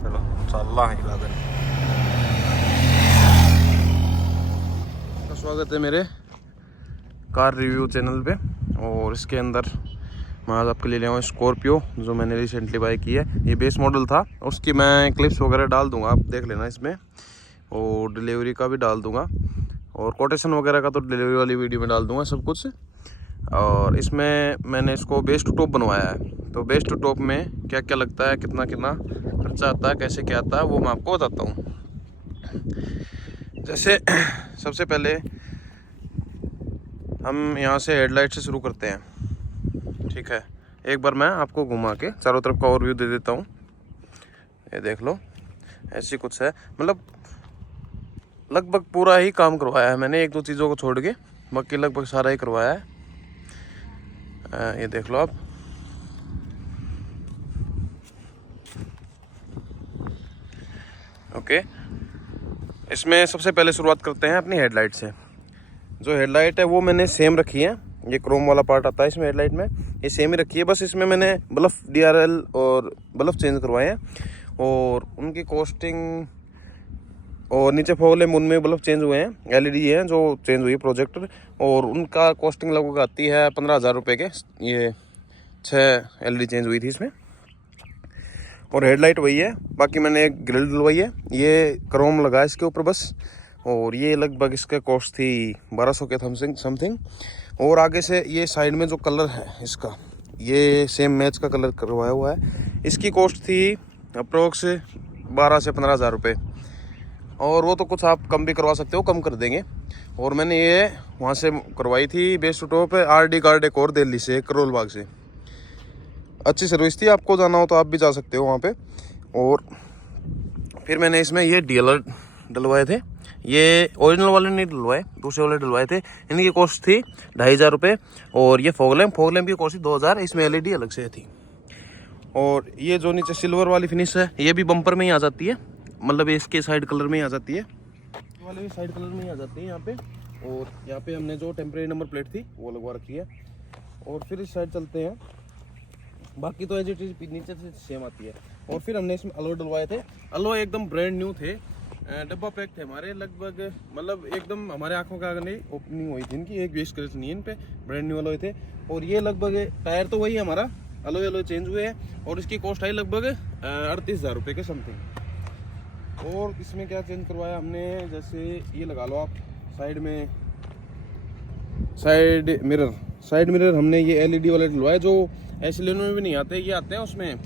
चलो चल हिला दें। तो स्वागत है मेरे कार रिव्यू चैनल पे। और इसके अंदर मैं आज आपके लिए ले आया हूँ स्कॉर्पियो, जो मैंने रिसेंटली बाय की है। ये बेस मॉडल था, उसकी मैं क्लिप्स वगैरह डाल दूंगा, आप देख लेना इसमें। और डिलीवरी का भी डाल दूंगा, और कोटेशन वगैरह का तो डिलीवरी वाली वीडियो में डाल दूंगा सब कुछ। और इसमें मैंने इसको बेस टू टॉप बनवाया है। तो बेस टू टॉप में क्या क्या लगता है, कितना कितना खर्चा आता है, कैसे क्या आता है, वो मैं आपको बताता हूँ। जैसे सबसे पहले हम यहाँ से हेडलाइट से शुरू करते हैं, ठीक है। एक बार मैं आपको घुमा के चारों तरफ का ओवरव्यू दे देता हूँ। ये देख लो, ऐसी कुछ है। मतलब लगभग पूरा ही काम करवाया है मैंने, एक दो चीज़ों को छोड़ के बाकी लगभग सारा ही करवाया है। ये देख लो आप। ओके, इसमें सबसे पहले शुरुआत करते हैं अपनी हेडलाइट से। जो हेडलाइट है वो मैंने सेम रखी है। ये क्रोम वाला पार्ट आता है इसमें हेडलाइट में, ये सेम ही रखी है। बस इसमें मैंने बल्ब DRL और बल्ब चेंज करवाए हैं, और उनकी कॉस्टिंग, और नीचे फॉग लैंप उनमें बल्ब चेंज हुए हैं, LED हैं जो चेंज हुई है प्रोजेक्टर, और उनका कॉस्टिंग लगभग आती है 15,000 रुपये के। ये 6 LED चेंज हुई थी इसमें, और हेडलाइट वही है। बाकी मैंने एक ग्रिल डलवाई है, ये क्रोम लगा है इसके ऊपर बस। और ये लगभग इसका कॉस्ट थी 1200 के समथिंग। और आगे से ये साइड में जो कलर है इसका, ये सेम मैच का कलर करवाया हुआ है। इसकी कॉस्ट थी अप्रोक्स 12 से 15,000 रुपये। और वो तो कुछ आप कम भी करवा सकते हो, कम कर देंगे। और मैंने ये वहाँ से करवाई थी base to top RD guard एक और दिल्ली से, करोल बाग से। अच्छी सर्विस थी, आपको जाना हो तो आप भी जा सकते हो वहाँ पे। और फिर मैंने इसमें ये DLR डलवाए थे। ये ओरिजिनल वाले नहीं डलवाए, दूसरे वाले डलवाए थे। इनकी कॉस्ट थी 2,500 रुपये। और ये फॉग लैंप की कॉस्ट थी 2,000, इसमें LED अलग से थी। और ये जो नीचे सिल्वर वाली फिनिश है, ये भी बम्पर में ही आ जाती है, मतलब इसके साइड कलर में ही आ जाती है, ये वाले भी साइड कलर में ही आ जाती है यहाँ पे। और यहाँ पे हमने जो टेम्परेरी नंबर प्लेट थी वो लगवा रखी है। और फिर इस साइड चलते हैं, बाकी तो एज इट इज नीचे से सेम आती है। और फिर हमने इसमें अलो डलवाए थे। अलो एकदम ब्रांड न्यू थे, डब्बा पैक थे हमारे लगभग, मतलब एकदम हमारे आंखों के आगे नहीं ओपनिंग हुई थी इनकी, एक भी स्क्रैच नहीं है इन पे, ब्रांड न्यू अलोय थे। और ये लगभग टायर तो वही हमारा अलोय चेंज हुए हैं, और इसकी कॉस्ट आई लगभग 38,000 रुपये के समथिंग। और इसमें क्या चेंज करवाया हमने, जैसे ये लगा लो आप साइड में, साइड मिरर हमने ये LED वाले डलवाए, जो S11 में भी नहीं आते, ये आते हैं उसमें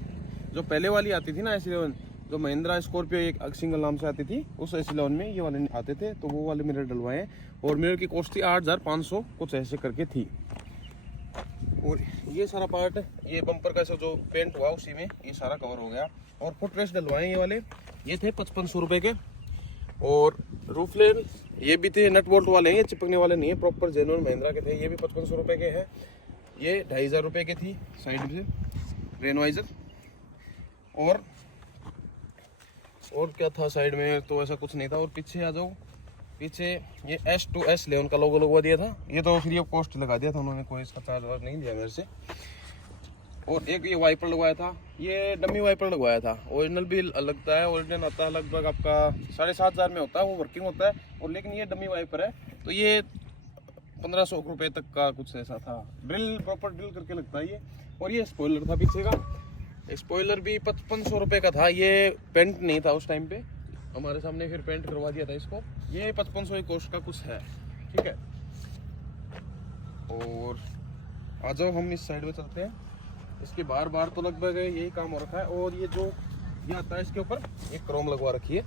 जो पहले वाली आती थी ना S11, जो महिंद्रा स्कॉर्पियो एक सिंगल नाम से आती थी, उस S11 में ये वाले आते थे, तो वो वाले मिरर डलवाए हैं। और मिरर की कॉस्ट थी 8,500 कुछ ऐसे करके थी। और ये सारा पार्ट, ये बम्पर का जो पेंट हुआ उसी में ये सारा कवर हो गया। और फुटरेस्ट डलवाए ये वाले, ये थे 5500 रुपये के। और रूफ लेन ये भी थे, नट बोल्ट वाले हैं, ये चिपकने वाले नहीं है, प्रॉपर जेन्युइन महिंद्रा के थे। ये भी 5500 रुपये के हैं। ये 2,500 रुपये की थी साइड से रेनवाइजर। और क्या था साइड में, तो ऐसा कुछ नहीं था। और पीछे आ जाओ, पीछे ये S2S लेवन का लोगो लगवा दिया था, ये तो फ्री ऑफ कॉस्ट लगा दिया था उन्होंने, कोई इसका चार्ज वार्ज नहीं दिया मेरे से। और एक ये वाइपर लगवाया था, ये डमी वाइपर लगवाया था, ओरिजिनल भी लगता है, ओरिजिनल आता है लगभग आपका 7,500 में होता है, वो वर्किंग होता है। और लेकिन ये डमी वाइपर है, तो ये 1,500 रुपये तक का कुछ ऐसा था। ड्रिल प्रॉपर ड्रिल करके लगता है ये। और ये स्पॉइलर था पीछे का, स्पॉइलर भी 5,500 रुपये का था। ये पेंट नहीं था उस टाइम पे, हमारे सामने फिर पेंट करवा दिया था इसको। ये 5,500 कॉस्ट का कुछ है, ठीक है। और आ जाओ हम इस साइड में चलते हैं। इसके बार तो लगभग यही काम हो रखा है। और ये जो ये आता है इसके ऊपर एक क्रोम लगवा रखी है,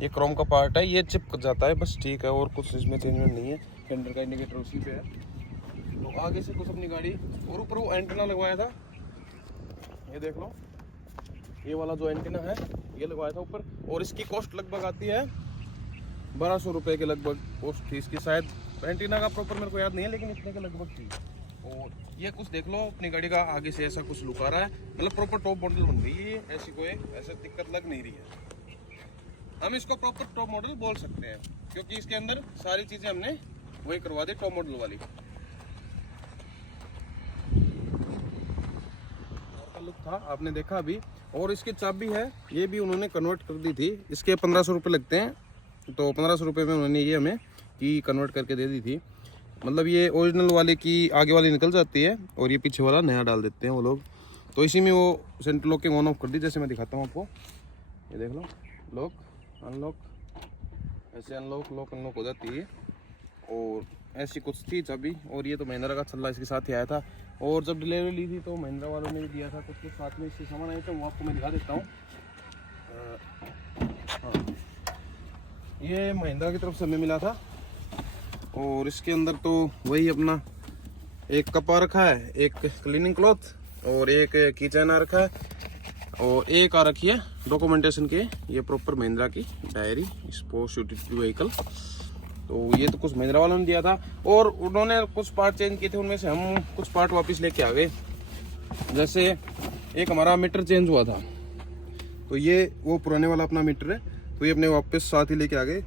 ये क्रोम का पार्ट है, ये चिपक जाता है बस, ठीक है। और कुछ इसमें चेंजमेंट नहीं है। फेंडर का इंडिकेटर उसी पे है। तो आगे से कुछ अपनी गाड़ी, और ऊपर वो एंटीना लगवाया था, ये देख लो, ये वाला जो एंटीना है ये लगवाया था ऊपर। और इसकी कॉस्ट लगभग आती है 1,200 रुपये के लगभग कॉस्ट थी इसकी, शायद एंटीना का प्रॉपर मेरे को याद नहीं है, लेकिन इतने के लगभग थी। और ये कुछ देख लो अपनी गाड़ी का, आगे से ऐसा कुछ लुक आ रहा है, मतलब प्रॉपर टॉप मॉडल बन रही है, ऐसी कोई ऐसा दिक्कत लग नहीं रही है। हम इसको प्रॉपर टॉप मॉडल बोल सकते हैं, क्योंकि इसके अंदर सारी चीज़ें हमने वही करवा दी टॉप मॉडल वाली। लुक था, आपने देखा अभी। और इसकी चाबी है, ये भी उन्होंने कन्वर्ट कर दी थी। इसके 1500 रुपये लगते हैं, तो 1500 रुपये में उन्होंने ये हमें की कन्वर्ट करके दे दी थी। मतलब ये ओरिजिनल वाले की आगे वाली निकल जाती है और ये पीछे वाला नया डाल देते हैं वो लोग। तो इसी में वो सेंटर लॉकिंग ऑन ऑफ कर दी, जैसे मैं दिखाता हूँ आपको। ये देख लो, लॉक अनलॉक, ऐसे अनलॉक लॉक अनलॉक हो जाती है। और ऐसी कुछ थी चाबी। और ये तो महिंद्रा का छल्ला इसके साथ ही आया था। और जब डिलीवरी ली थी तो महिंद्रा वालों ने भी दिया था कुछ कुछ साथ में इसके सामान आए थे, वो आपको मैं दिखा देता हूँ। हाँ, ये महिंद्रा की तरफ से हमें मिला था। और इसके अंदर तो वही अपना एक कप आ रखा है, एक क्लीनिंग क्लॉथ और एक किचन आ रखा है और एक आ रखी है डॉक्यूमेंटेशन के, ये प्रॉपर महिंद्रा की डायरी स्पोर्ट्स यूटिलिटी व्हीकल। तो ये तो कुछ महिंद्रा वालों ने दिया था। और उन्होंने कुछ पार्ट चेंज किए थे, उनमें से हम कुछ पार्ट वापस लेके आ गए। जैसे एक हमारा मीटर चेंज हुआ था, तो ये वो पुराने वाला अपना मीटर है, तो ये अपने वापस साथ ही लेके आ गए।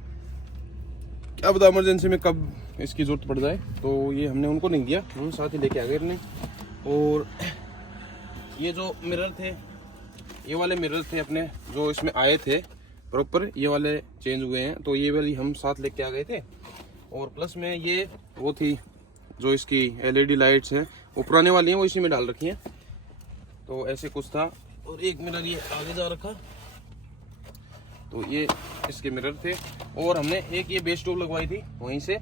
क्या पता इमरजेंसी में कब इसकी जरूरत पड़ जाए, तो ये हमने उनको नहीं दिया, हम साथ ही लेके आ गए अपने। और ये जो मिरर थे, ये वाले मिरर थे अपने जो इसमें आए थे प्रॉपर, ये वाले चेंज हुए हैं, तो ये वाली हम साथ लेके आ गए थे। और प्लस में ये वो थी जो इसकी एलईडी लाइट्स हैं, वो पुराने वाली हैं, वो इसी में डाल रखी हैं। तो ऐसे कुछ था। और एक मिरर ये आगे जा रखा, तो ये इसके मिरर थे। और हमने एक ये बेस ट्यूब लगवाई थी वहीं से।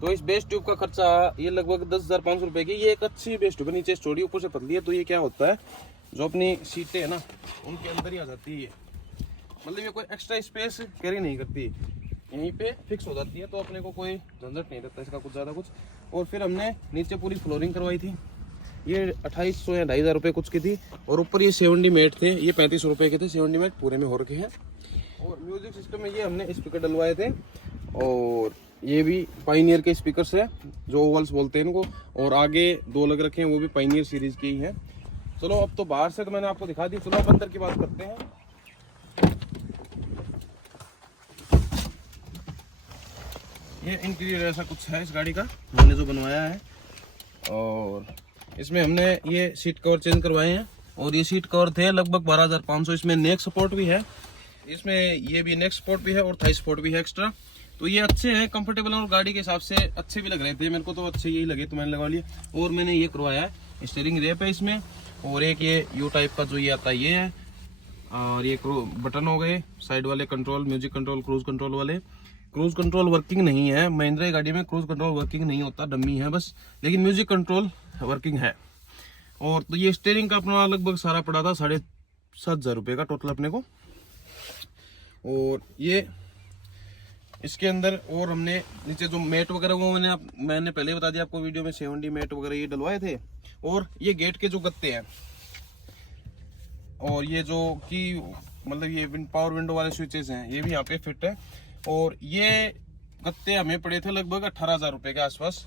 तो इस बेस ट्यूब का खर्चा ये लगभग 10,500 रुपये की। ये एक अच्छी बेस ट्यूब है, नीचे चौड़ी ऊपर से पतली है। तो ये क्या होता है, जो अपनी सीटें है ना उनके अंदर ही आ जाती है। मतलब ये कोई एक्स्ट्रा स्पेस कैरी नहीं करती, यहीं पे फिक्स हो जाती है। तो अपने को कोई झंझट नहीं रहता इसका कुछ ज़्यादा कुछ। और फिर हमने नीचे पूरी फ्लोरिंग करवाई थी, ये 2800 या 2500 रुपये कुछ की थी। और ऊपर ये 70 मेट थे, ये 3500 रुपये के थे। 70 मेट पूरे में हो रखे हैं। और म्यूजिक सिस्टम में ये हमने स्पीकर डलवाए थे। और ये भी पाइनियर के स्पीकर्स है, जो ओवल्स बोलते हैं इनको। और आगे 2 लग रखे हैं, वो भी पाइनियर सीरीज के ही हैं। चलो अब तो बाहर से तो मैंने आपको दिखा दी, चलो अब अंदर की बात करते हैं। ये इंटीरियर ऐसा कुछ है इस गाड़ी का, हमने जो बनवाया है। और इसमें हमने ये सीट कवर चेंज करवाए हैं। और ये सीट कवर थे लगभग 12,500। इसमें नेक सपोर्ट भी है, इसमें ये भी नेक सपोर्ट भी है और थाई सपोर्ट भी है एक्स्ट्रा। तो ये अच्छे हैं, कंफर्टेबल हैं और गाड़ी के हिसाब से अच्छे भी लग रहे थे। मेरे को तो अच्छे यही लगे, तो मैंने लगवा लिए। और मैंने ये करवाया है स्टीयरिंग रैप है इसमें। और एक ये यू टाइप का जो ये आता है ये है। और ये बटन हो गए साइड वाले, control, music control, cruise control वाले। क्रूज कंट्रोल वर्किंग नहीं है, महिंद्रा गाड़ी में क्रूज कंट्रोल वर्किंग नहीं होता, डम्मी है बस। लेकिन म्यूजिक कंट्रोल वर्किंग है। और तो ये स्टीयरिंग का अपना लगभग सारा पड़ा था 7,500 रुपये का टोटल अपने को। और ये इसके अंदर और हमने नीचे जो मैट वगैरह वो मैंने पहले बता दिया आपको वीडियो में, 70 मैट वगैरह ये डलवाए थे। और ये गेट के जो गत्ते हैं, और ये जो कि मतलब ये पावर विंडो वाले स्विचेस हैं, ये भी यहाँ पे फिट है। और ये गत्ते हमें पड़े थे लगभग 18,000 रुपये के आसपास,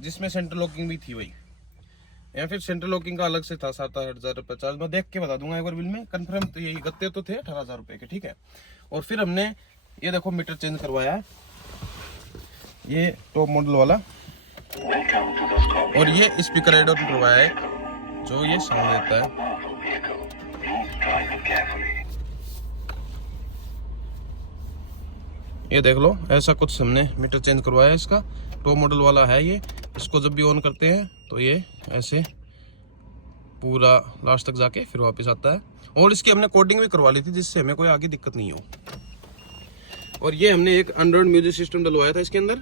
जिसमें सेंटर लॉकिंग भी थी वही, या फिर सेंटर लॉकिंग का अलग से था 7,000 रुपये चार्ज। मैं देख के बता दूंगा एक बार बिल में कंफर्म। तो यही गत्ते तो थे 18,000 रुपये के, ठीक है। और फिर हमने ये देखो मीटर चेंज करवाया है, ये टॉप मॉडल वाला। और ये स्पीकर एड ऑन करवाया है जो ये साउंड देता है। ये देख लो, ऐसा कुछ हमने मीटर चेंज करवाया है। इसका टॉप मॉडल वाला है ये। इसको जब भी ऑन करते हैं तो ये ऐसे पूरा लास्ट तक जाके फिर वापस आता है। और इसकी हमने कोडिंग भी करवा ली थी, जिससे हमें कोई आगे दिक्कत नहीं हो। और ये हमने एक एंड्रॉइड म्यूजिक सिस्टम डलवाया था इसके अंदर।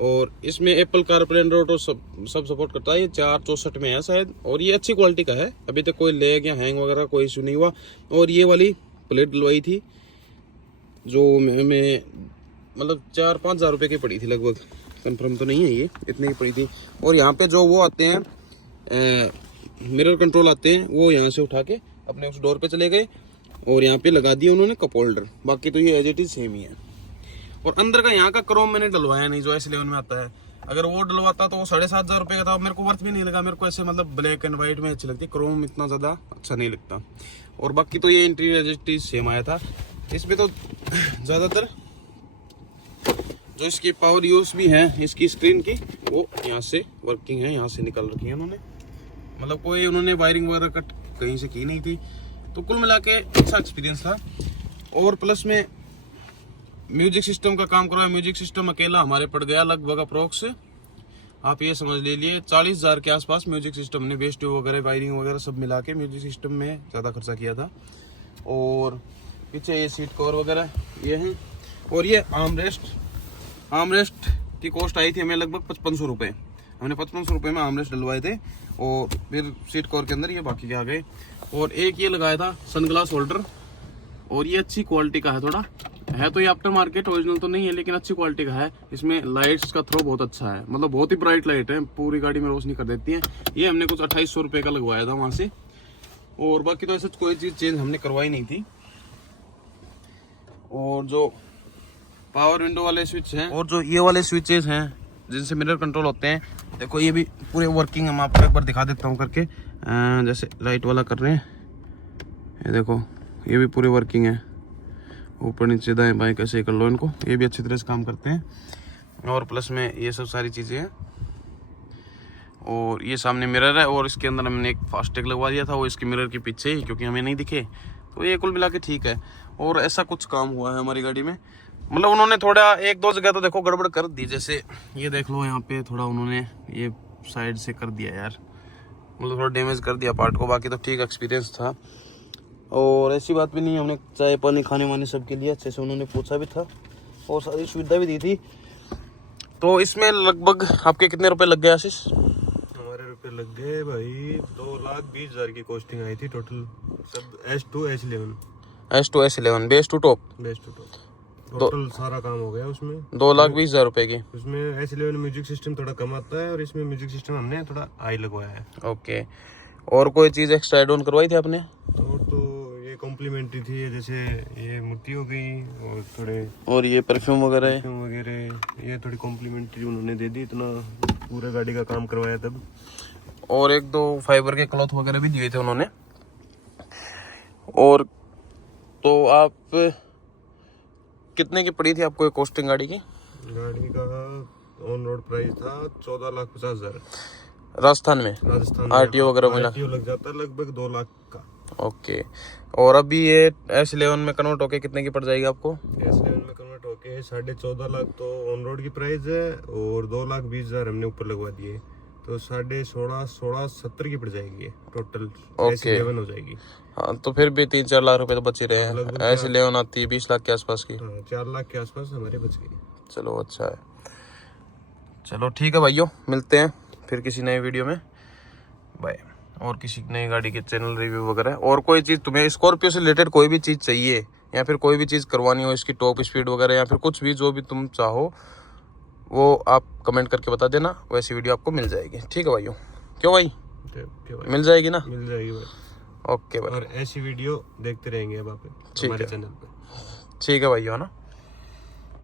और इसमें एप्पल कारप्ले, एंड्रॉइड और सब सपोर्ट करता है। ये 464 में है शायद, और ये अच्छी क्वालिटी का है। अभी तक कोई लैग या हैंग वगैरह कोई इशू नहीं हुआ। और ये वाली प्लेट डलवाई थी जो हमें मतलब 4-5 हज़ार रुपये की पड़ी थी लगभग, कंफर्म तो नहीं है ये, इतने की पड़ी थी। और यहाँ पे जो वो आते हैं मिरर कंट्रोल आते हैं, वो यहाँ से उठा के अपने उस डोर पे चले गए और यहाँ पे लगा दिया उन्होंने कप होल्डर। बाकी तो ये एज इट इज सेम ही है। और अंदर का यहाँ का क्रोम मैंने डलवाया नहीं, जो S11 में आता है। अगर वो डलवाता तो वो 7,500 रुपये का था। मेरे को वर्थ भी नहीं लगा, मेरे को ऐसे मतलब ब्लैक एंड व्हाइट में अच्छी लगती, क्रोम इतना ज़्यादा अच्छा नहीं लगता। और बाकी तो ये interior as it is same आया था। इसमें तो ज़्यादातर जो इसकी पावर यूज भी है इसकी स्क्रीन की, वो यहाँ से वर्किंग है, यहाँ से निकल रखी है उन्होंने। मतलब कोई उन्होंने वायरिंग वगैरह कहीं से की नहीं थी। तो कुल मिला के अच्छा एक्सपीरियंस था। और प्लस में म्यूजिक सिस्टम का काम करवाया। म्यूजिक सिस्टम अकेला हमारे पड़ गया लगभग अप्रोक्स, आप ये समझ लीजिए 40,000 के आसपास म्यूजिक सिस्टम ने, बेस ट्यूब वगैरह वायरिंग वगैरह सब मिला के म्यूजिक सिस्टम में ज़्यादा खर्चा किया था। और पीछे ये सीट कवर वगैरह ये हैं। और ये आर्मरेस्ट की कॉस्ट आई थी हमें लगभग 5500 रुपये। हमने 5500 रुपये में आर्मरेस्ट डलवाए थे। और फिर सीट कवर के अंदर ये बाकी के आ गए। और एक ये लगाया था सनग्लास होल्डर, और ये अच्छी क्वालिटी का है, थोड़ा है तो ये आफ्टर मार्केट, ओरिजिनल तो नहीं है लेकिन अच्छी क्वालिटी का है। इसमें लाइट्स का थ्रो बहुत अच्छा है, मतलब बहुत ही ब्राइट लाइट है, पूरी गाड़ी में रोशनी कर देती है। ये हमने कुछ 2800 रुपये का लगवाया था वहाँ से। और बाकी तो ऐसा कोई चीज़ चेंज हमने करवाई नहीं थी। और जो पावर विंडो वाले स्विच हैं और जो ये वाले स्विचेस हैं जिनसे मिरर कंट्रोल होते हैं, देखो ये भी पूरे वर्किंग है। मैं आपको एक बार दिखा देता हूँ करके, जैसे राइट वाला कर रहे हैं, ये देखो ये भी पूरे वर्किंग है। ऊपर नीचे दाएं बाएं कैसे कर लो इनको, ये भी अच्छी तरह से काम करते हैं। और प्लस में ये सब सारी चीज़ें हैं। और ये सामने मिरर है, और इसके अंदर हमने एक फास्टैग लगवा दिया था, वो इसके मिरर के पीछे ही, क्योंकि हमें नहीं दिखे। तो ये कुल मिला के ठीक है। और ऐसा कुछ काम हुआ है हमारी गाड़ी में, मतलब उन्होंने थोड़ा एक दो जगह तो देखो गड़बड़ कर दी। जैसे ये देख लो यहाँ पे थोड़ा उन्होंने ये साइड से कर दिया यार, मतलब थोड़ा डैमेज कर दिया पार्ट को। बाकी तो ठीक एक्सपीरियंस था। और ऐसी बात भी नहीं, हमने चाय पानी खाने वाने सब के लिए अच्छे से उन्होंने पूछा भी था और सारी सुविधा भी दी थी। तो इसमें लगभग आपके कितने रुपए लग गए आशीष? हमारे रुपए लग गए भाई 2,20,000 की कॉस्टिंग आई थी टोटल, सब S2 S11 base to top total सारा काम हो गया उसमें 2,20,000 रुपए की। उसमें S11 म्यूजिक सिस्टम थोड़ा कम आता है, और इसमें म्यूजिक सिस्टम हमने थोड़ा हाई लगवाया है। ओके। और कोई चीज़ एक्स्ट्रा एड ऑन करवाई थी आपने? तो ये कॉम्प्लीमेंट्री थी, जैसे ये मूर्ति हो गई, और थोड़े और ये परफ्यूम वगैरह ये थोड़ी कॉम्प्लीमेंट्री उन्होंने दे दी, इतना पूरा गाड़ी का काम करवाया तब। और एक दो फाइबर के क्लॉथ वगैरह भी दिए थे उन्होंने। और तो आप कितने की पड़ी थी आपको कॉस्टिंग गाड़ी की? गाड़ी का ऑन रोड प्राइस था 14,50,000 राजस्थान में आरटीओ वगैरह मिला लग जाता है लगभग 2 लाख का। ओके। और अभी ये S11 में कन्वर्ट होके कितने की पड़ जाएगी आपको? S11 में कन्वर्ट होके 14.5 लाख तो ऑन रोड की प्राइस है, और 2,20,000 हमने ऊपर लगवा दिए, तो 16,70 की पड़ जाएगी टोटल। S11 हो जाएगी। हाँ, तो फिर भी 3-4 लाख रुपए तो बच ही रहे हैं। S11 आती है 20 लाख के आसपास की। 4 लाख के आसपास हमारे बच गई। चलो अच्छा है। चलो ठीक है भाइयों, मिलते हैं फिर किसी नए वीडियो में। बाय। और किसी नई गाड़ी के चैनल रिव्यू वगैरह, और कोई चीज़ तुम्हें स्कॉर्पियो से रिलेटेड कोई भी चीज़ चाहिए, या फिर कोई भी चीज़ करवानी हो, इसकी टॉप स्पीड वगैरह, या फिर कुछ भी जो भी तुम चाहो वो आप कमेंट करके बता देना, वैसी वीडियो आपको मिल जाएगी। ठीक है भाइयों? क्यों भाई? मिल जाएगी ना? मिल जाएगी भाई। ओके भाई। और ऐसी वीडियो देखते रहेंगे अब आप हमारे चैनल पे। ठीक है भाइयों, है ना?